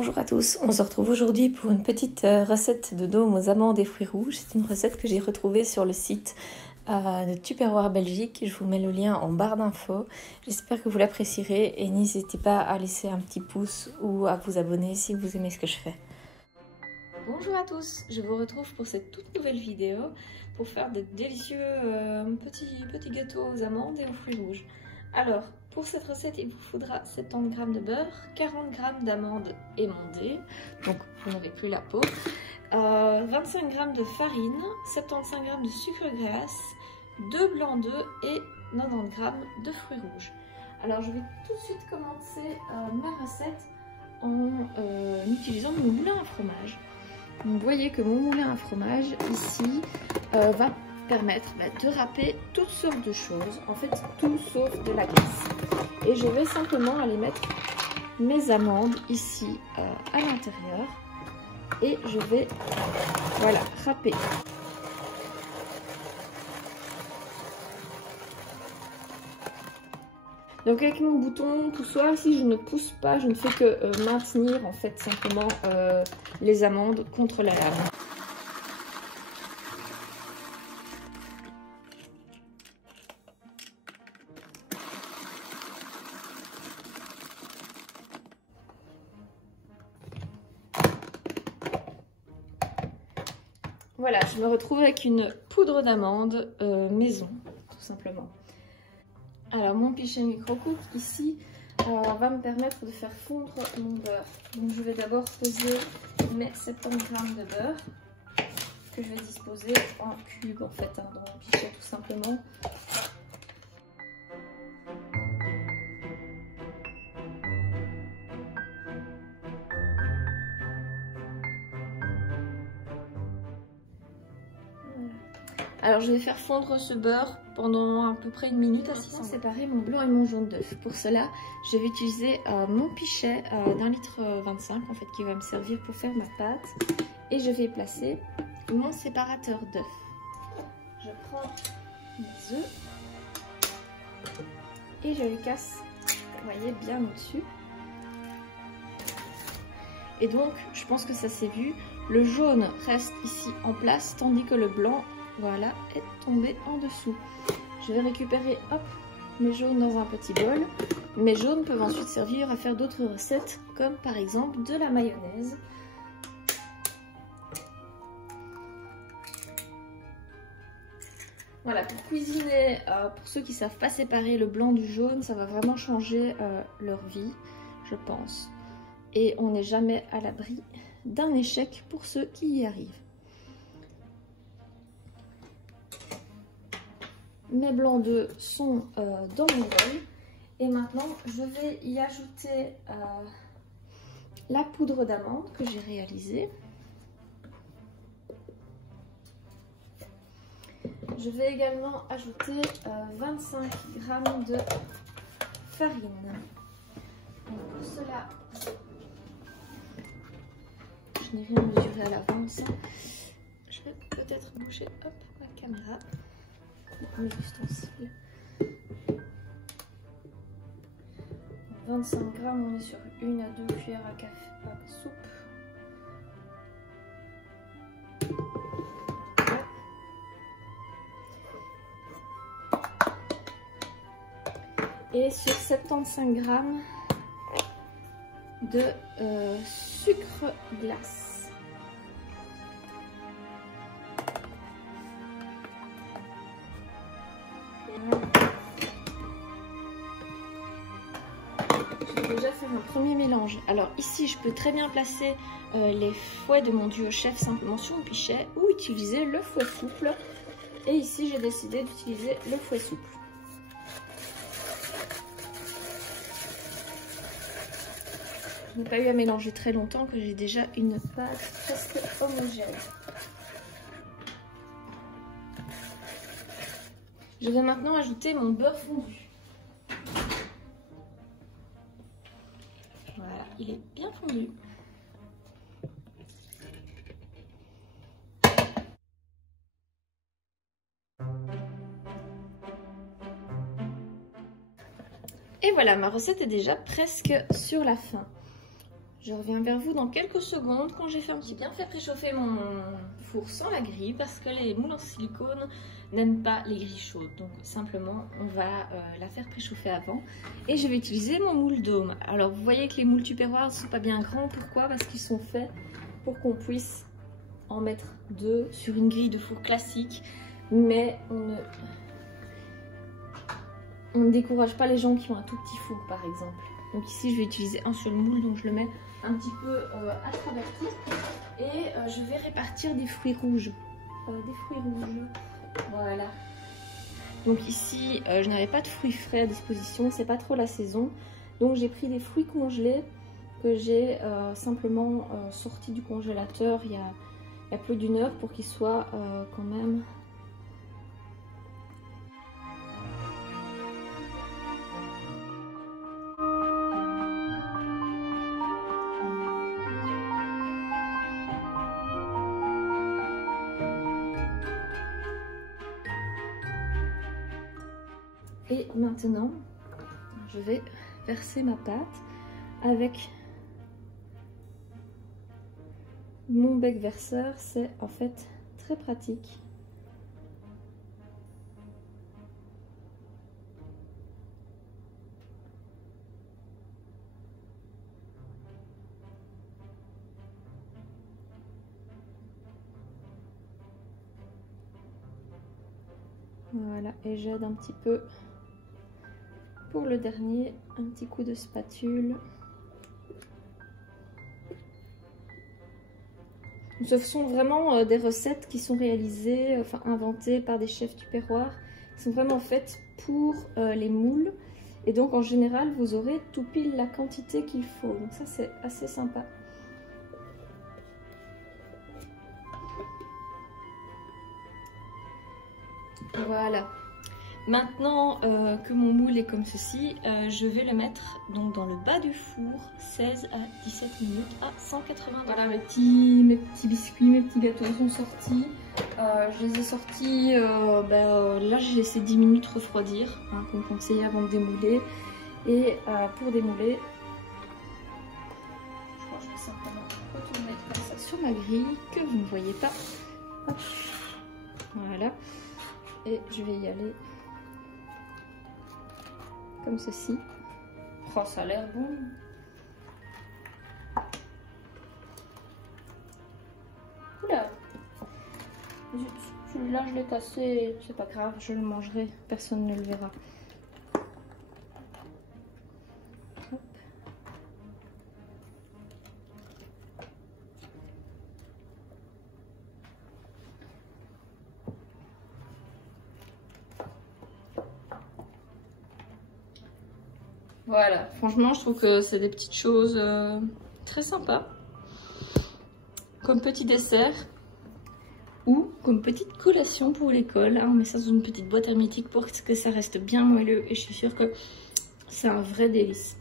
Bonjour à tous, on se retrouve aujourd'hui pour une petite recette de dôme aux amandes et fruits rouges. C'est une recette que j'ai retrouvée sur le site de Tupperware Belgique. Je vous mets le lien en barre d'infos. J'espère que vous l'apprécierez et n'hésitez pas à laisser un petit pouce ou à vous abonner si vous aimez ce que je fais. Bonjour à tous, je vous retrouve pour cette toute nouvelle vidéo pour faire des délicieux petits gâteaux aux amandes et aux fruits rouges. Alors, pour cette recette, il vous faudra 70 g de beurre, 40 g d'amandes émondées, donc vous n'avez plus la peau, 25 g de farine, 75 g de sucre glace, 2 blancs d'œufs et 90 g de fruits rouges. Alors, je vais tout de suite commencer ma recette en utilisant mon moulin à fromage. Vous voyez que mon moulin à fromage ici va permettre de râper toutes sortes de choses, en fait tout sauf de la glace. Et je vais simplement aller mettre mes amandes ici à l'intérieur et je vais voilà râper. Donc avec mon bouton poussoir, si je ne pousse pas, je ne fais que maintenir en fait simplement les amandes contre la lame. Voilà, je me retrouve avec une poudre d'amande maison, tout simplement. Alors mon pichet micro-coupe ici va me permettre de faire fondre mon beurre. Donc je vais d'abord peser mes 70 g de beurre que je vais disposer en cubes en fait dans mon pichet tout simplement. Alors je vais faire fondre ce beurre pendant à peu près 1 minute à 600. Séparer mon blanc et mon jaune d'œuf. Pour cela, je vais utiliser mon pichet d'1,25 litre en fait qui va me servir pour faire ma pâte. Et je vais placer mon séparateur d'œufs. Je prends mes œufs et je les casse, vous voyez, bien au-dessus. Et donc, je pense que ça s'est vu, le jaune reste ici en place tandis que le blanc, voilà, est tombé en dessous. Je vais récupérer, hop, mes jaunes dans un petit bol. Mes jaunes peuvent ensuite servir à faire d'autres recettes, comme par exemple de la mayonnaise. Voilà, pour cuisiner, pour ceux qui ne savent pas séparer le blanc du jaune, ça va vraiment changer leur vie, je pense. Et on n'est jamais à l'abri d'un échec pour ceux qui y arrivent. Mes blancs d'œufs sont dans mon bol et maintenant je vais y ajouter la poudre d'amande que j'ai réalisée. Je vais également ajouter 25 g de farine. Donc pour cela, je n'ai rien mesuré à l'avance. Je vais peut-être bouger hop, ma caméra. Mes ustensiles. 25 g, on est sur 1 à 2 cuillères à café à soupe. Et sur 75 g de sucre glace. J'ai déjà fait un premier mélange. Alors ici, je peux très bien placer les fouets de mon duo chef simplement sur mon pichet ou utiliser le fouet souple. Et ici, j'ai décidé d'utiliser le fouet souple. Je n'ai pas eu à mélanger très longtemps que j'ai déjà une pâte presque homogène. Je vais maintenant ajouter mon beurre fondu. Voilà, il est bien fondu. Et voilà, ma recette est déjà presque sur la fin. Je reviens vers vous dans quelques secondes quand j'ai bien fait préchauffer mon four sans la grille parce que les moules en silicone n'aiment pas les grilles chaudes. Donc simplement on va la faire préchauffer avant et je vais utiliser mon moule dôme. Alors vous voyez que les moules tupperware ne sont pas bien grands. Pourquoi? Parce qu'ils sont faits pour qu'on puisse en mettre 2 sur une grille de four classique. Mais on ne décourage pas les gens qui ont un tout petit four par exemple. Donc ici je vais utiliser un seul moule, donc je le mets un petit peu à travers tout. Et je vais répartir des fruits rouges. Voilà. Donc ici je n'avais pas de fruits frais à disposition, c'est pas trop la saison. Donc j'ai pris des fruits congelés que j'ai simplement sortis du congélateur il y a plus d'1 heure pour qu'ils soient quand même... Et maintenant, je vais verser ma pâte avec mon bec verseur. C'est en fait très pratique. Voilà, et j'aide un petit peu. Pour le dernier, un petit coup de spatule. Ce sont vraiment des recettes qui sont réalisées, enfin inventées par des chefs tupperware. Qui sont vraiment faites pour les moules. Et donc en général, vous aurez tout pile la quantité qu'il faut. Donc ça, c'est assez sympa. Voilà. Maintenant que mon moule est comme ceci, je vais le mettre donc dans le bas du four, 16 à 17 minutes à 180. Voilà, mes petits biscuits, mes petits gâteaux sont sortis. Je les ai sortis, là j'ai laissé 10 minutes refroidir, hein, comme conseillé avant de démouler. Et pour démouler, je vais simplement retourner comme ça sur ma grille, que vous ne voyez pas. Hop. Voilà. Et je vais y aller comme ceci. Oh, ça a l'air bon. Oula. Celui-là, je l'ai cassé. C'est pas grave, je le mangerai. Personne ne le verra. Hop. Voilà, franchement je trouve que c'est des petites choses très sympas. Comme petit dessert ou comme petite collation pour l'école. On met ça dans une petite boîte hermétique pour que ça reste bien moelleux et je suis sûre que c'est un vrai délice.